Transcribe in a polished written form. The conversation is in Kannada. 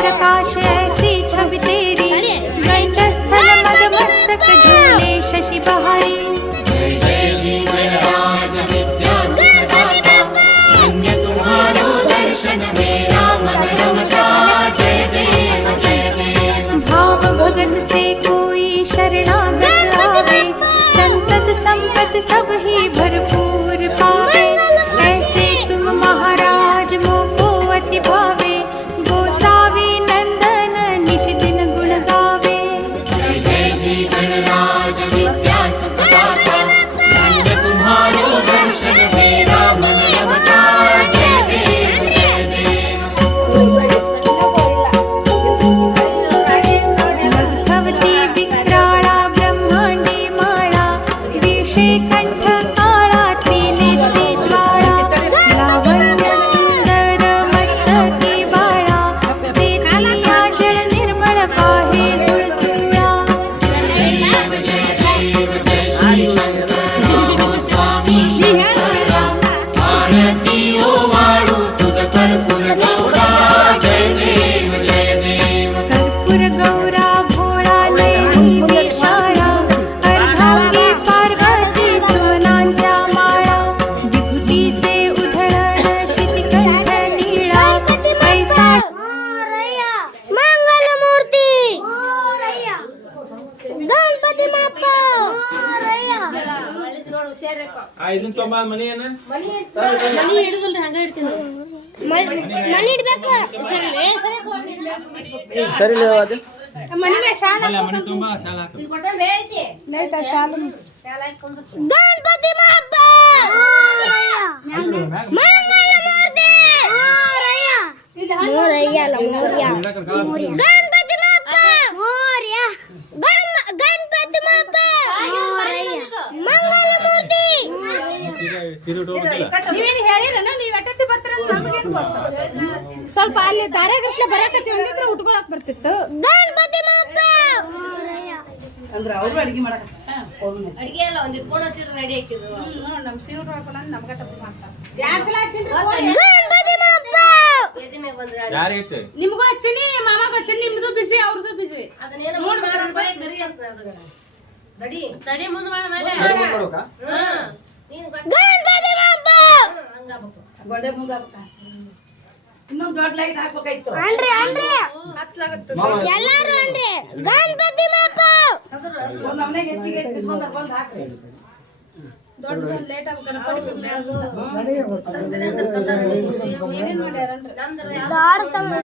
प्रकाश ऐसी छवि तेरी, कंठस्थल मद मस्तक झूले शशि बहारी। जय जय जी गणराज विद्या सुखदाता, धन्य तुम्हारो दर्शन मेरा मन रमता। जय देव जय देव। भाव भगत से कोई शरणागत आवे, संतत संपत सब ही भरपूर पावे। ऐसे तुम महाराज मोको अति भावे, गोसावी नंदन निश दिन गुण गावे। जय जय जी गणराज विद्या सुखदाता, धन्य तुम्हारो दर्शन मेरा मन रमता। जय देव जय देव। लग्धवती विक्राळा ब्रह्मांडी माळा, विषे कंठ काळा त्रिनेत्री ज्वाळा। लावण्य सुंदर मस्तकी बाळा, प्रीतिया जळ निर्मळ पाहे सुळसुळा। देव जय देव जय श्री शंकर हो स्वामी शंकरा। आरती ओवाळू तुझ कर्पूर गौरा। जय देव जय देव। कर्पूर गौरा भोळा लेणी विशाळा, अर्धांगी पार्वती सोनांच्या माळा। विभूतीचे उधळण शितिकंठ नीळा, ऐसा मंगलमूर्ती गणपती बाप्पा ಇದನ್ನ ತೊಂಬ ಮನಿ ಏನ ಮನಿ ಇಡ್ಬೇಕು ಸರಿ ಅದು ಮನಿ ಮೇ ಶಾಲ ಅಲ್ಲ ಮನಿ ತೊಂಬ ಸಾಲ ಹಾಕು ಗಣಪತಿ ಬಾಪ್ಪ ಮಂಗಲಮೂರ್ತಿ ಮೋರಯ್ಯ ಅಲ್ಲ ಮೋರ್ಯ ಗಣಪತಿ ಬಾಪ್ಪ ಮೋರ್ಯ ಗಣಪತಿ ಬಾಪ್ಪ ಮಂಗಲಮೂರ್ತಿ ನೀವೇನು ಹೇಳಿರನ ನೀವ್ ಎಟ್ಟತ್ತಿ ಬರ್ತೀರ ಅಂತ ನಮಗೇನ್ ಗೊತ್ತು. ಸ್ವಲ್ಪ ಅಲ್ಲಿ ದಾರ್ಯಾಗತ್ಲೆ ಬರಾಕತ್ತಿ ಅಂದಿದ್ರೆ ಉಟ್ಕೊಳಕ್ ಬರ್ತಿತ್ತು. ಗಣಪತಿ ಬಾಪ್ಪ ಅಂದ್ರ ಅವ್ರು ಅಡಿಗೆ ಮಾಡಕ ಅಡಿಗೆ ಎಲ್ಲ ಒಂದಿಟ್ಟು ಫೋನ್ ಹಚ್ಚಿದ್ರೆ ರೆಡಿ ಹಾಕಿದ್ರು. ನಮ್ ಸೀರೆ ಉಟ್ಕೊಳಕಲ್ಲ ನಮ್ಗ ಟಪ್ ಮಾಡ್ತಾರೆ. ಯಾರ್ ಸಲ ಹಚ್ಚಿನ್ರಿ ಗಣಪತಿ ಬಾಪ್ಪ ಯಾರಿಗೆ ಹೆಚ್ಚು ನಿಮಗೂ ಹಚ್ಚಿನಿ ಮಾಮಾಗ ಹಚ್ಚಿನಿ. ನಿಮ್ದು ಬಿಸಿ ಅವ್ರದ್ದು ಬಿಸಿ. ಅದನ್ನೇನೋ ತಡಿ ಮುಂದೆ ಮಾಡಿ ಗಣಪತಿ ಬಾಪ್ಪ ಗೊಂಡೆ ಮುಂಗ ಇನ್ನೊಂದು ದೊಡ್ಡ ಲೈಟ್ ಹಾಕ್ಬೇಕಾಯ್ತು. ಅನ್ರಿ ಹತ್ಲಾಗತ್ತೆ ಎಲ್ಲಾರು ಅನ್ರಿ ಗಣಪತಿ ಬಾಪ್ಪ ಒಂದ್ ನಮ್ನೆಗೆ ಹೆಚ್ಚಿಗೆ ಬಿಸ್ಕೊಂಡ್ ಬಂದ್ ಹಾಕ್ರಿ. ದೊಡ್ಡದೊಂದು ಲೇಟ್ ಆಗ್ಬೇಕಲ್ಲ ಏನೇನ್ ಮಾಡ್ಯಾರನ್ರಿ ದಾಡ